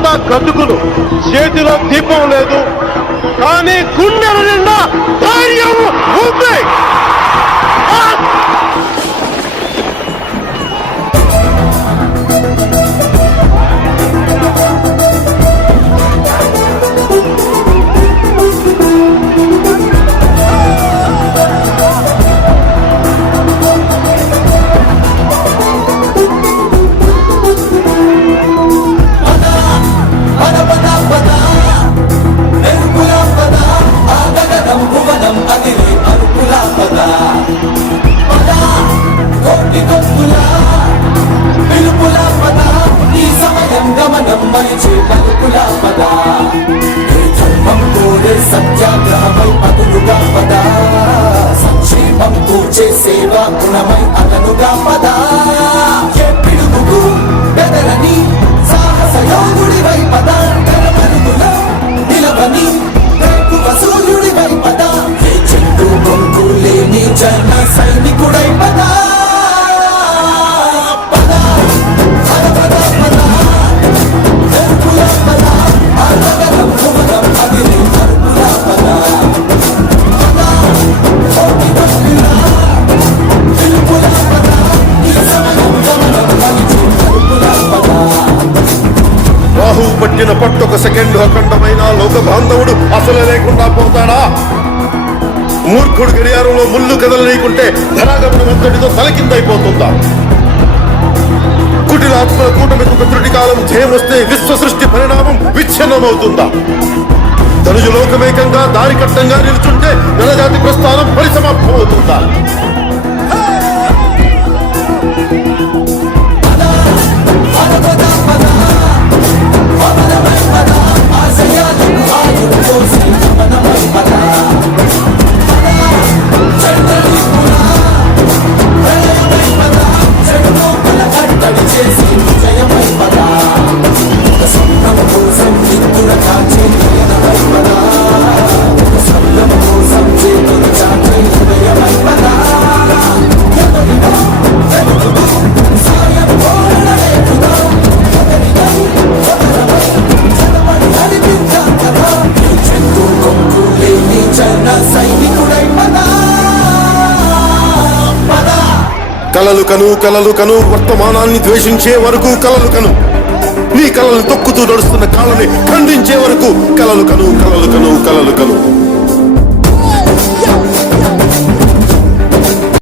అంతా గతుకులు చేతిలో దీపం లేదు. కానీ గుండెల నిండా Mang. పట్టిన పట్టొక సెకండ్ అఖండమైన లోక బాంధవుడు అసలు లేకుండా పోతాడా? మూర్ఖుడు గడియారంలో ముళ్ళు కదలనీయకుంటే ధనాగమనం అంతటితో తలకిందైపోతుందా? కుటిలాత్మల కూటమికి ఒక త్రుటి కాలం వస్తే విశ్వ సృష్టి పరిణామం విచ్ఛిన్నమవుతుందా? ధనుజు లోకమేకంగా దారి కట్టంగా నిలుచుంటే నరజాతి ప్రస్థానం కలలు కను కలలు కను వర్తమానాన్ని ద్వేషించే వరకు కలలు కను నీ కలలు తొక్కుతూ నడుస్తున్న కాళ్ళని ఖండించే వరకు కలలు కను కలలు కను కలలు కను